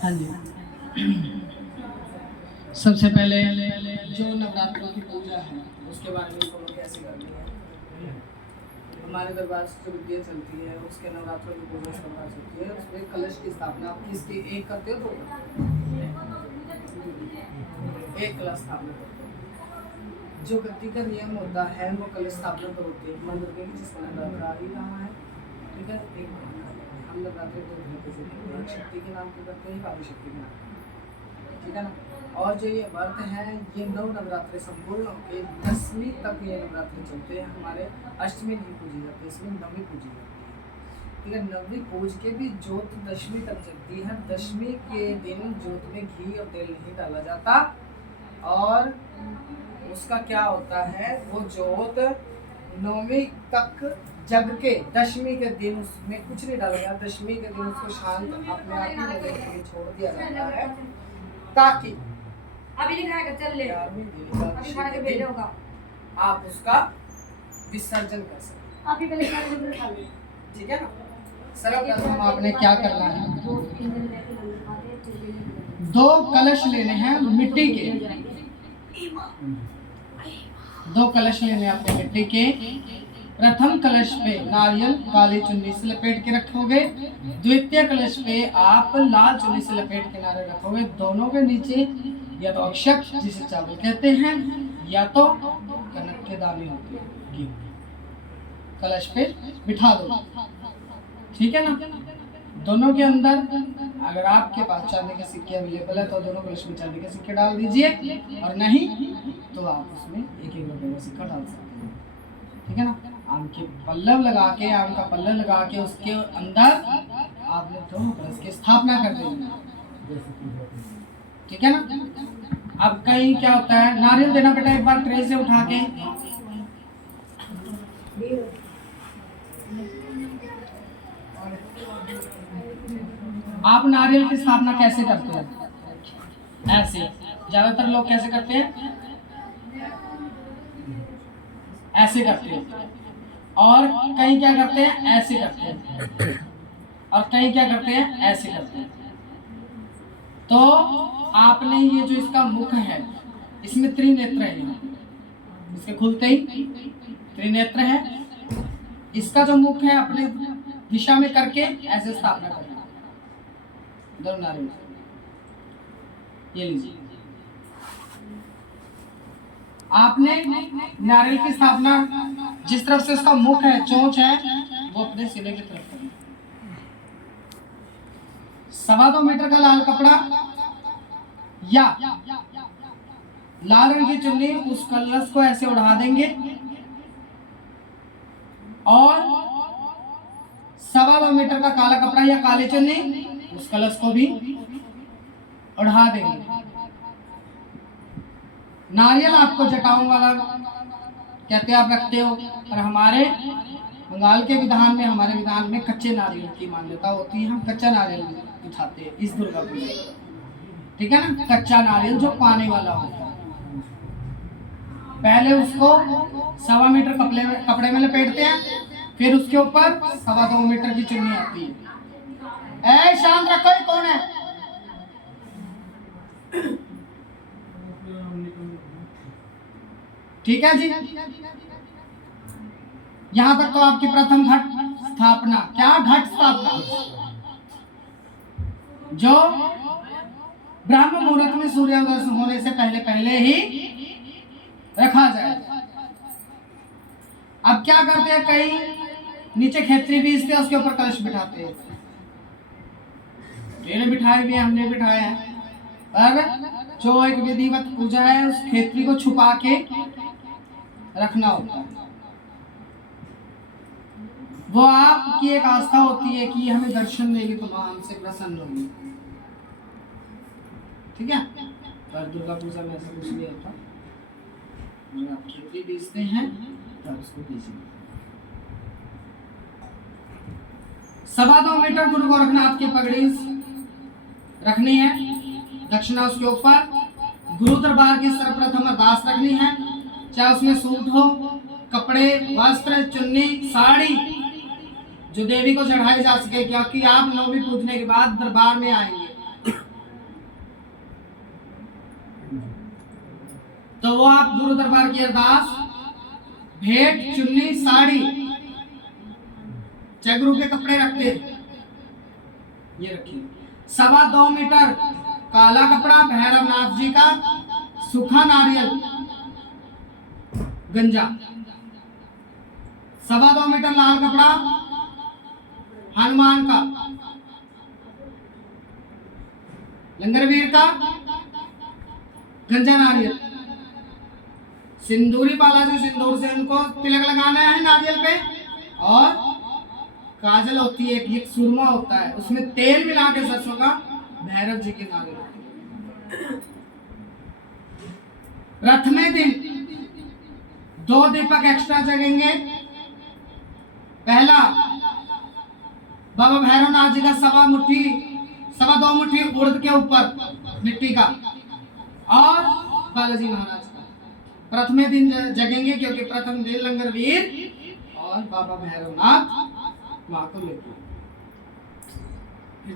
हाँ जी। सबसे पहले जो नवरात्रों की पूजा है उसके बारे में बोलो, कैसे करनी है। हमारे दरबार से जो विद्या चलती है उसके नवरात्रों की पूजा इस प्रकार चलती है। उसमें कलश की स्थापना आप किसकी एक करते हो, तो एक कलश स्थापना करते हो। जो गद्दी का नियम होता है वो कलश स्थापना तो होती है मंदिर के, जिसका नवरात्र आ ही रहा है। ठीक है, एक हम नवरात्रि दो तरीके से करते हैं, शक्ति के नाम पे करते हैं, काली शक्ति के नाम पे। ठीक है ना। और जो ये व्रत है ये 9 नवरात्रे संपूर्ण होकर 10वीं तक ये नवरात्रे चलते हैं हमारे। अष्टमी नहीं पूजी जाती, इसमें 9वीं पूजी जाती है। ठीक है, 9वीं पूज के भी जोत 10वीं तक चलती है। 10वीं के दिन जोत में घी और तेल नहीं डाला जाता, और उसका क्या होता है, वो जोत 9वीं तक जग के 10वीं के दिन उसमें कुछ नहीं डाला जाता। 10वीं के दिन उसको शांत अपने आप ही होने के लिए छोड़ दिया जाता है, ताकि अभी दिखाएगा, चल ले अभी खाने के भेजे होगा, आप उसका विसर्जन कर सकते। अभी पहले खाने के खा ले। ठीक है ना। सर्वप्रथम आपने क्या करना है, 2 कलश लेने हैं मिट्टी के। 2 कलश लेने आपको मिट्टी के। प्रथम कलश पे नारियल काली चुन्नी से लपेट के रखोगे। द्वितीय कलश पे आप लाल चुन्नी से लपेट के नारियल रखोगे। दोनों के नीचे या तो अक्षत जिसे चावल कहते हैं, या तो कनक के दाने होते हैं, कलश पे बिठा दो। ठीक है ना। दोनों के अंदर अगर आपके पास चांदी के सिक्के अवेलेबल है तो दोनों कलश में चांदी के सिक्के डाल दीजिए, और नहीं तो आप उसमें 1-1 रुपए का सिक्का डाल सकते हैं। ठीक है ना। आम के पल्लव लगा के, आम का पल्लव लगा के उसके अंदर आपने दोनों कलश की स्थापना कर देनी। ठीक है ना। अब कहीं क्या होता है, नारियल देना बेटा एक बार ट्रे से उठा के। आप नारियल की स्थापना कैसे करते हैं, ऐसे ज्यादातर लोग कैसे करते हैं, ऐसे करते हैं, और कहीं क्या करते हैं, ऐसे करते हैं, और कहीं क्या करते हैं, ऐसे करते हैं। तो आपने ये जो इसका मुख है इसमें त्रिनेत्र है, इसके खुलते ही त्रिनेत्र है। इसका जो मुख है अपने दिशा में करके ऐसे स्थापना करना। दोनों नारियल ये लीजिए। आपने नारियल की स्थापना जिस तरफ से उसका मुख है, चोंच है, वो अपने सिले की तरफ करना। 2.25 मीटर का लाल कपड़ा या लाल रंग की चुन्नी उस कलश को ऐसे उड़ा देंगे, और 2.25 मीटर का काला कपड़ा या काली चुन्नी उस कलश को भी उड़ा देंगे। नारियल आपको जटाओं वाला कहते आप रखते हो, पर हमारे बंगाल के विधान में, हमारे विधान में कच्चे नारियल की मान्यता होती है। हम कच्चा नारियल उठाते हैं इस दुर्गा पूजा। ठीक है ना। कच्चा नारियल जो पाने वाला होता है, पहले उसको 2.25 मीटर कपड़े में लपेटते हैं, फिर उसके ऊपर 2.25 मीटर की चुन्नी आती है। ऐ शांत रखो, ये कौन है। ठीक है जी। यहां तक तो आपकी प्रथम घट स्थापना। क्या घट स्थापना, जो ब्रह्म मुहूर्त में सूर्योदय होने से पहले पहले ही रखा जाए। अब क्या करते हैं, कहीं नीचे खेतरी बीजते हैं, उसके ऊपर कलश बिठाते हैं। मैंने बिठाए भी, हमने बिठाया है, पर जो एक विधिवत पूजा है उस खेतरी को छुपा के रखना होता है। वो आपकी एक आस्था होती है कि हमें दर्शन देगी तो मां हमसे प्रसन्न होगी। ठीक है। पर दुर्गा पूजा में ऐसा कुछ नहीं होता। जब आप खेतरी बेचते हैं तब उसको दीजिए। 2.25 मीटर गुरु गोरखनाथ की पगड़ी रखनी है, दक्षिणा उसके ऊपर। गुरु दरबार की सर्वप्रथम अरदास रखनी है, चाहे उसमें सूट हो, कपड़े, वस्त्र, चुन्नी, साड़ी, जो देवी को चढ़ाई जा सके, क्योंकि आप 9वीं पूजने के बाद दरबार में आएंगे तो वो आप गुरु दरबार की अरदास भेंट चुन्नी साड़ी, चाहे गुरु के कपड़े रखते ये रखिए। 2.25 मीटर काला कपड़ा भैरवनाथ जी का, सूखा नारियल गंजा। 2.25 मीटर लाल कपड़ा हनुमान का, लंगरवीर का गंजा नारियल। सिंदूरी बालाजी सिंदूर से उनको तिलक लगाना है नारियल पे, और काजल होती है, एक सुरमा होता है, उसमें तेल मिला के सरसों का, भैरव जी के नारियल। प्रथमे दिन 2 दीपक एक्स्ट्रा जगेंगे। पहला बाबा भैरवनाथ जी का 2.25 मुट्ठी उड़द के ऊपर मिट्टी का, और बालाजी महाराज का प्रथमे दिन जगेंगे, क्योंकि प्रथम दिन लंगरवीर और बाबा भैरवनाथ वहां को लेते हैं।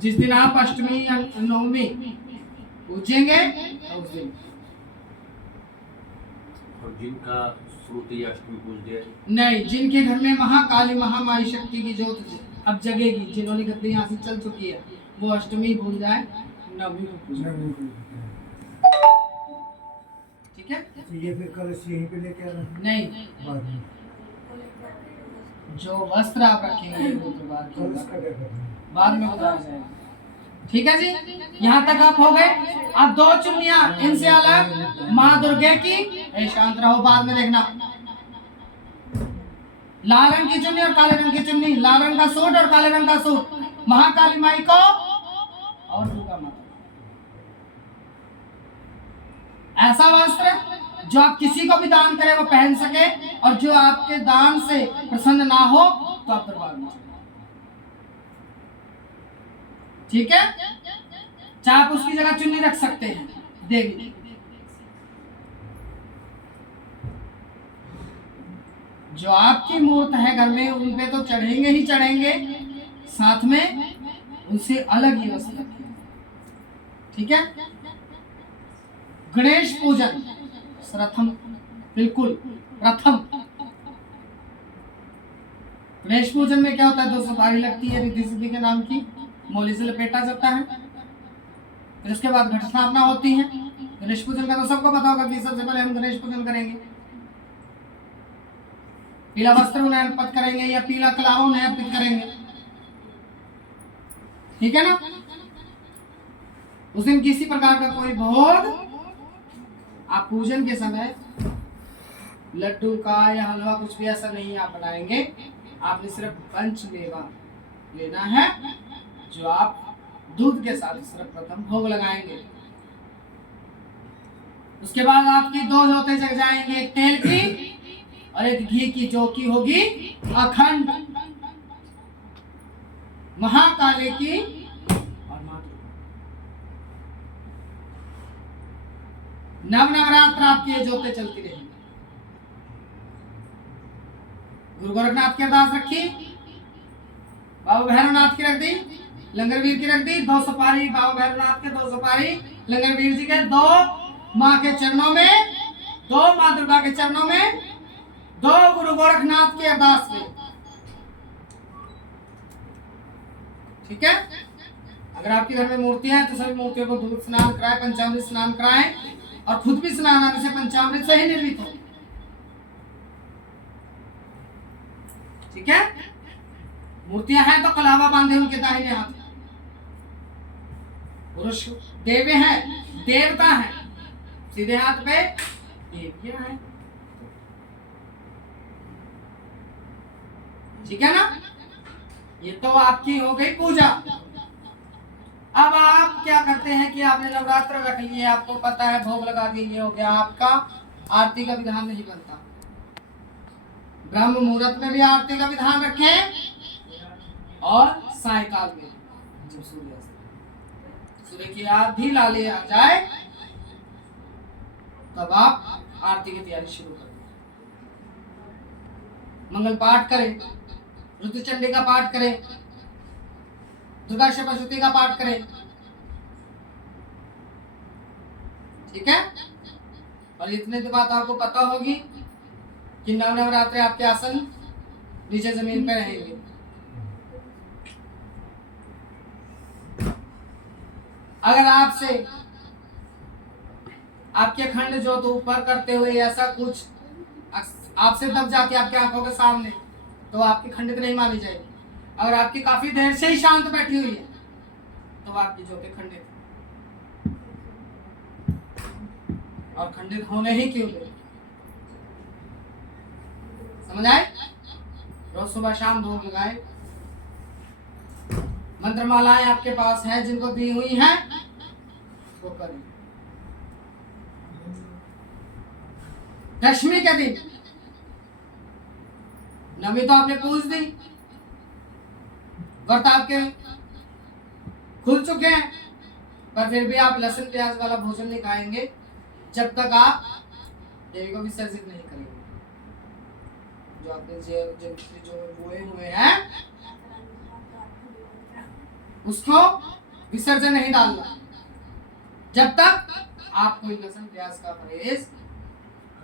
जिस दिन आप अष्टमी या नवमी पूजेंगे तो उस दिन, और जिनका श्रुति अष्टमी पूज दिया नहीं, जिनके घर में महाकाली महामाई शक्ति की ज्योत अब जगेगी, जिन्होंने गद्दी यहाँ से चल चुकी है, वो अष्टमी भूल जाए, नवमी को पूजे। ठीक है, तो ये फिर कलश यहीं पे लेके आना है? नहीं, बाद में जो वस्त्र आप रखेंगे वो तो कलश का क्या करना है? बाद में बताया जाएगा। ठीक है जी, यहाँ तक आप हो गए। अब 2 चुन्नियां इनसे अलग माँ दुर्गे की, शांत रहो, बाद में देखना। लाल रंग की चुन्नी और काले रंग की चुन्नी, लाल रंग का सूट और काले रंग का सूट, महाकाली माई को और दुर्गा माता। ऐसा वस्त्र जो आप किसी को भी दान करें वो पहन सके, और जो आपके दान से प्रसन्न ना हो तो आप दरबार में चले। ठीक है, चाहे आप उसकी जगह चुन्नी रख सकते हैं देवी। जो आपकी मूर्त है घर में, उन पे तो चढ़ेंगे ही चढ़ेंगे, साथ में उनसे अलग ही वस्त्र रखेंगे। ठीक है, गणेश पूजन प्रथम, बिल्कुल प्रथम। गणेश पूजन में क्या होता है, 2 सुपारी लगती है रिद्धि सिद्धि के नाम की, मोली से लपेटा जाता है, फिर उसके बाद घट स्थापना होती है। गणेश पूजन का तो सबको पता होगा कि सबसे पहले हम गणेश पूजन करेंगे, पीला वस्त्र उन्हें अर्पित करेंगे या पीला कलावा उन्हें अर्पित करेंगे। ठीक है ना, उस दिन किसी प्रकार का कोई भोग आप पूजन के समय लड्डू का या हलवा कुछ भी ऐसा नहीं आप बनाएंगे। आपने सिर्फ पंचमेवा लेना है, जो आप दूध के साथ सर्वप्रथम भोग लगाएंगे। उसके बाद आपकी 2 जोतें जग जाएंगी, एक तेल की और एक घी की, जो की होगी अखंड, महाकाली की और माता। नवरात्र आपकी ये जोतें चलती रहेंगी। गुरु गोरखनाथ की अरदास रखी, बाबा भैरवनाथ की रख दी, लंगरवीर की रख दी, 2 सुपारी बाबा भैरवनाथ के, 2 सुपारी लंगरवीर जी के, 2 माँ के चरणों में, 2 माँ दुर्गा के चरणों में, 2 गुरु गोरखनाथ की अरदास में। ठीक है, अगर आपके घर में मूर्तियां हैं तो सभी मूर्तियों को दूध स्नान कराएं, पंचामृत स्नान कराएं, और खुद भी स्नान आदि से पंचामृत से ही निर्मित हो। ठीक है, मूर्तियां हैं तो कलावा बांधे उनके दाहिने हाथ। पुरुष देवे हैं, देवता हैं, सीधे हाथ पे देवियां हैं। ठीक है ना, ये तो आपकी हो गई पूजा। अब आप क्या करते हैं कि आपने नवरात्र रख लिए, आपको पता है भोग लगा दिए, हो गया आपका। आरती का विधान नहीं बनता। ब्रह्म मुहूर्त में भी आरती का विधान रखें, और सायकाल में जब सूर्य की आधी लाली आ जाए तब आप आरती की तैयारी शुरू करें। मंगल पाठ करें, रुद्र चंडी का पाठ करें, दुर्गा सप्तशती का पाठ करें। ठीक है, और इतने तो बात आपको पता होगी कि नवरात्रि आपके आसन नीचे जमीन पे रहेंगे। अगर आपसे आपके खंड जो तो ऊपर करते हुए ऐसा कुछ आपसे दब जाती है आपकी आंखों के सामने, तो आपकी खंडित नहीं मानी जाएगी। अगर आपकी काफी देर से ही शांत बैठी हुई है तो आपकी ज्योति खंडित है। और खंडित होने ही क्यों दे। समझ आए? रोज सुबह शाम भोग लगाए। मंत्रमालाएं आपके पास है जिनको दी हुई हैं वो करें। दशमी के दिन नवी तो आपने पूछ दी, व्रत आपके खुल चुके हैं, पर फिर भी आप लहसुन प्याज वाला भोजन नहीं खाएंगे जब तक आप देवी को विसर्जित नहीं करेंगे। जो आपने जो बोए हुए हैं उसको विसर्जन नहीं डालना जब तक आप कोई लहसुन प्याज का परहेज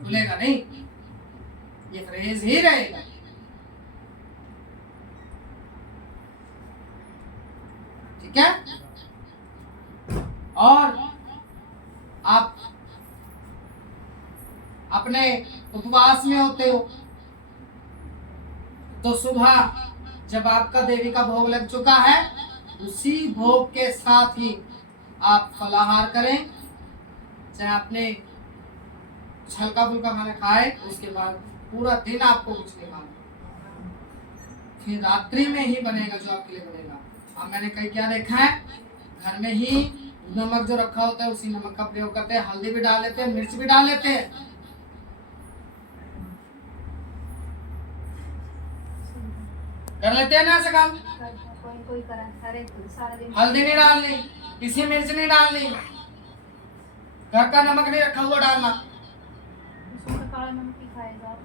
भूलेगा नहीं। ये परहेज ही रहेगा। ठीक है? और आप अपने उपवास में होते हो तो सुबह जब आपका देवी का भोग लग चुका है उसी भोग के साथ ही आप फलाहार करें। चाहे आपने हल्का फुल्का खाना खाए, उसके बाद पूरा दिन आपको कुछ नहीं खाना, फिर रात्रि में ही बनेगा जो आपके लिए बनेगा। अब मैंने कई क्या देखा है, घर में ही नमक जो रखा होता है उसी नमक का प्रयोग करते हैं, हल्दी भी डाल लेते हैं, मिर्च भी डाल लेते हैं। कर लेते हैं ना ऐसा काम? कोई सारा दिन हल्दी नहीं डालनी, किसी मिर्च नहीं डालनी, घर का नमक नहीं रखा हुआ डालना। काला नमक ही खाएगा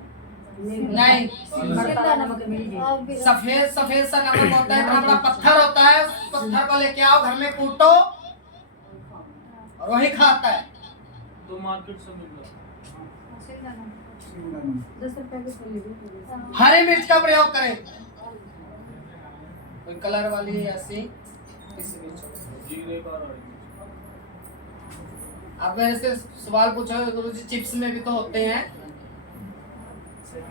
नहीं, सब सफेद सफेद सा नमक होता है, बड़ा बड़ा पत्थर होता है, उस पत्थर को लेके आओ, घर में कूटो और वही खाता है। तो मार्केट से मिल रहा हरी मिर्च का प्रयोग करें, कोई कलर वाली ऐसी किसी मिर्च। जीरे का और आप मेरे से सवाल पूछो गुरुजी चिप्स में भी तो होते हैं,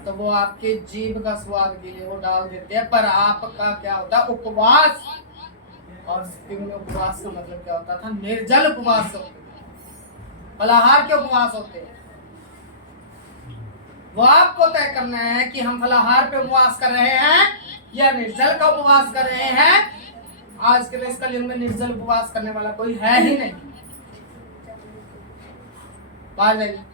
तो वो आपके जीभ का स्वाद के लिए वो डाल देते हैं, पर आपका क्या होता है उपवास। और सिक्किम में उपवास का मतलब क्या होता था? निर्जल उपवास होते थे, फलाहार के उपवास होते हैं। वो आपको तय करना है कि हम फलाहार पे उपवास कर रहे हैं या निर्जल का उपवास कर रहे हैं। आज के इस कलयुग में निर्जल उपवास करने वाला कोई है ही नहीं। बाहर जाइए।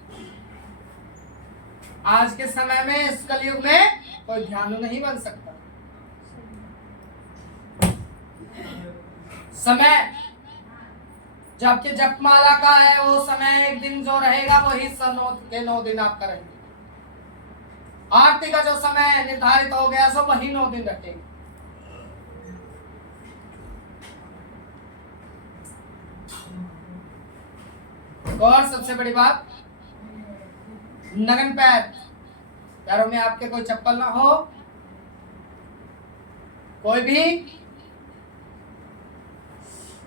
आज के समय में इस कलयुग में कोई ध्यान नहीं बन सकता। समय जबकि जपमाला का है वो समय एक दिन जो रहेगा वही 9 दिन आप करेंगे। आरती का जो समय निर्धारित हो गया सो वही 9 दिन रखेंगे। और सबसे बड़ी बात, नग्न पैरों में आपके कोई चप्पल ना हो, कोई भी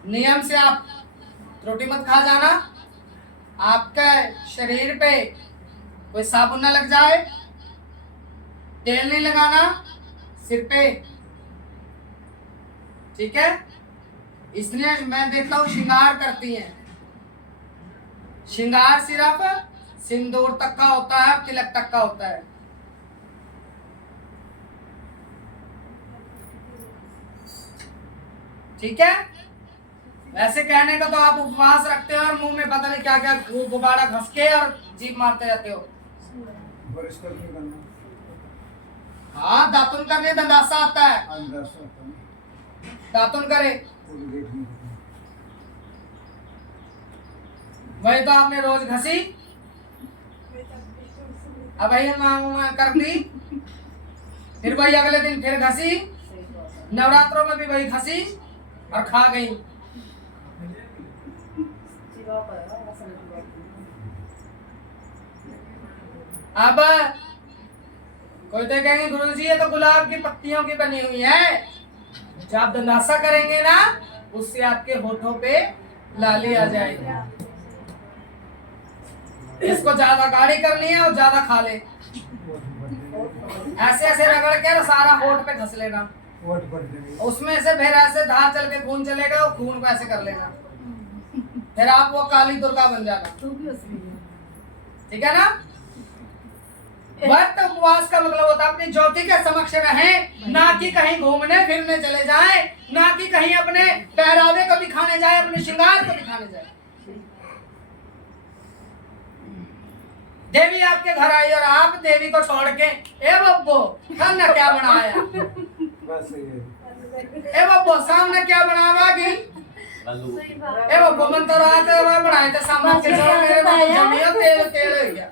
नियम से आप रोटी मत खा जाना। आपके शरीर पे कोई साबुन ना लग जाए, तेल नहीं लगाना सिर पे, ठीक है? इसलिए मैं देखता हूँ श्रृंगार करती हैं। श्रृंगार सिर्फ सिंदूर तक का होता है, तिलक तक का होता है। ठीक है? वैसे कहने का तो आप उपवास रखते हो और मुंह में पता नहीं क्या क्या गुब्बारा घस के और जीभ मारते रहते हो। ब्रश करने का हाँ, दातुन करने दंदासा आता है, अंदाज़ आता है। दातुन करे। पूरी देखने का। वही तो आपने रोज घसी, अब वही कर दी, फिर वही अगले दिन फिर घसी, नवरात्रों में भी वही घसी और खा गई। तो। 知道かよ、朝の日は。 तो। うん。 तो। अब कोई तो कहेंगे गुरुजी ये तो गुलाब की पत्तियों की बनी हुई है। जब आप दंदासा करेंगे ना उससे आपके होठों पे लाली आ जाएगी। इसको ज्यादा गाढ़ी करनी है और ज्यादा खा ले, ऐसे ऐसे रगड़ के सारा होठ पे घस लेना, वोट बढ़ जाएगी। उसमें से फिर ऐसे धार चल के खून चलेगा और खून को ऐसे कर लेना, फिर आप वो काली दुर्गा बन जाना। ठीक है ना। व्रत उपवास का मतलब होता है अपनी ज्योति के समक्ष रहें, ना कि कहीं घूमने फिरने चले जाएं, ना कि कहीं अपने पहरावे को दिखाने जाए, अपने श्रृंगार को दिखाने जाए। देवी आपके घर आई और आप देवी को छोड़ के ए बब्बो खाना क्या बनाया, बस सही है। ए बब्बो सामने क्या बनावागी, ए बब्बो मन तो रहा था वह बनाए थे सामने के छोड़ मेरे को जमियो तेल तेल हो गया।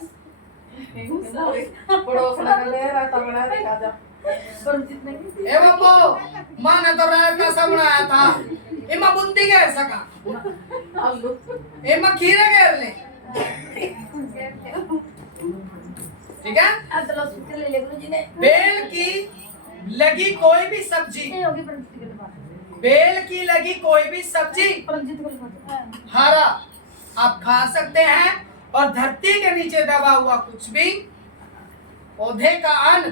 ए बब्बो माँ ने तो रात का सब बनाया था, इमा बुंदी के सका, इमा खीरे के ले। ठीक है। बेल की लगी कोई भी सब्जी, बेल की लगी कोई भी सब्जी हरा आप खा सकते हैं, और धरती के नीचे दबा हुआ कुछ भी पौधे का अन्न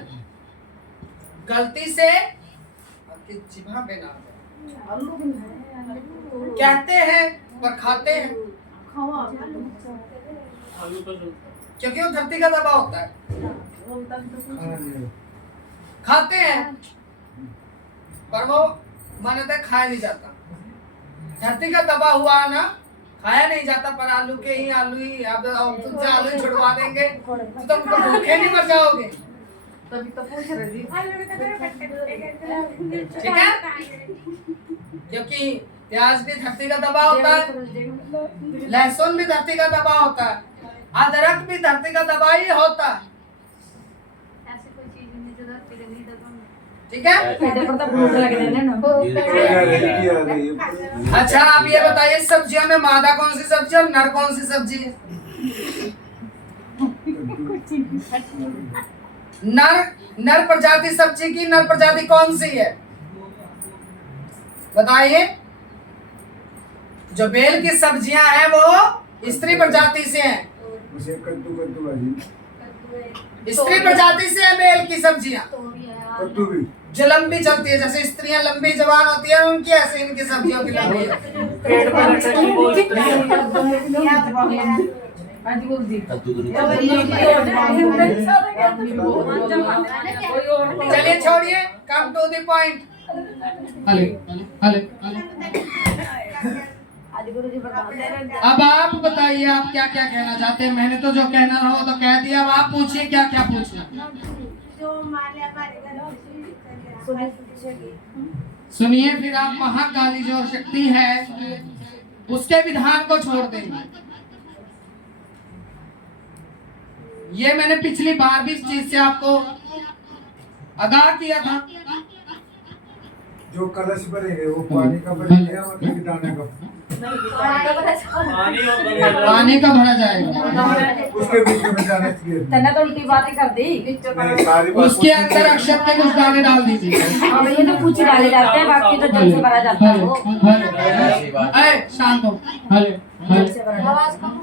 गलती से आपकी जिभा पे ना आए। कहते हैं पर खाते हैं आलू तो चलता क्योंकि वो धरती का दबा होता है। खाना नहीं है। खाते हैं पर वो मान्यता खाया नहीं जाता। धरती का दबा हुआ ना खाया नहीं जाता, पर आलू ही अब तुमसे आलू ही छुड़वा देंगे तो तुम भूखे नहीं मर जाओगे। तभी तो पूछ रही थी। ठीक है। क्योंकि प्याज भी धरती का दबा होता है, लहसुन भी धरती का दबा होता है, अदरक भी धरती का दबा ही होता है। ठीक है। अच्छा आप ये बताइए सब्जियों में मादा कौन सी सब्जी और नर कौन सी सब्जी है? नर प्रजाति सब्जी की नर प्रजाति कौन सी है बताइए। जो बेल की सब्जियां हैं वो स्त्री प्रजाति से हैं, उसे कद्दू भाजी। स्त्री प्रजाति से है बेल की सब्जियां। कद्दू भी जो लंबी चलती है, जैसे स्त्रियां लंबी जबान होती है उनकी, ऐसे इनकी सब्जियों की लंबी है। पेट पर रखी वो स्त्री चलिए छोड़िए, कम टू द पॉइंट। अब आप बताइए आप क्या क्या कहना चाहते हैं। मैंने तो जो कहना रहा वो तो कह दिया, अब आप पूछिए क्या क्या पूछना। सुनिए, फिर आप महाकाली जो शक्ति है उसके विधान को छोड़ देंगे। ये मैंने पिछली बार भी इस चीज से आपको आगाह किया था। जो कलश बनेंगे वो पानी का बनेगा मतलब दाने का, पानी का भरा जाएगा। उसके बीच में जाना चाहिए। तन्ना तो उल्टी बातें कर दी। नहीं, सारी बात उसके अंदर अक्षर के कुछ दाने डाल दीजिए। और ये तो कुछ डाले जाते हैं, बाकी तो जल से भरा जाता है वो। शांत हो। जल से भरा जाता है।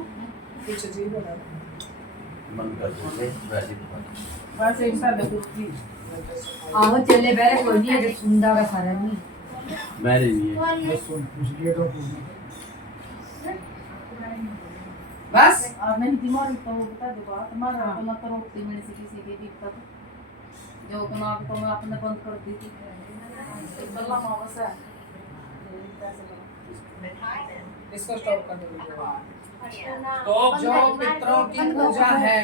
आहो चले बैरे कोई नहीं है, सुंदा का सारा नहीं मैंने नहीं है। बस सुन पूछ लिया तो बस और नहीं दिमाग तो बता दो बात हमारा तो मत रोकती मेरे से किसी की दिक्कत जो दिमाग तो मैं अपने बंद कर दी थी बल्ला मावस है इसको स्टॉप कर दो। तो जो पितरों की पूजा है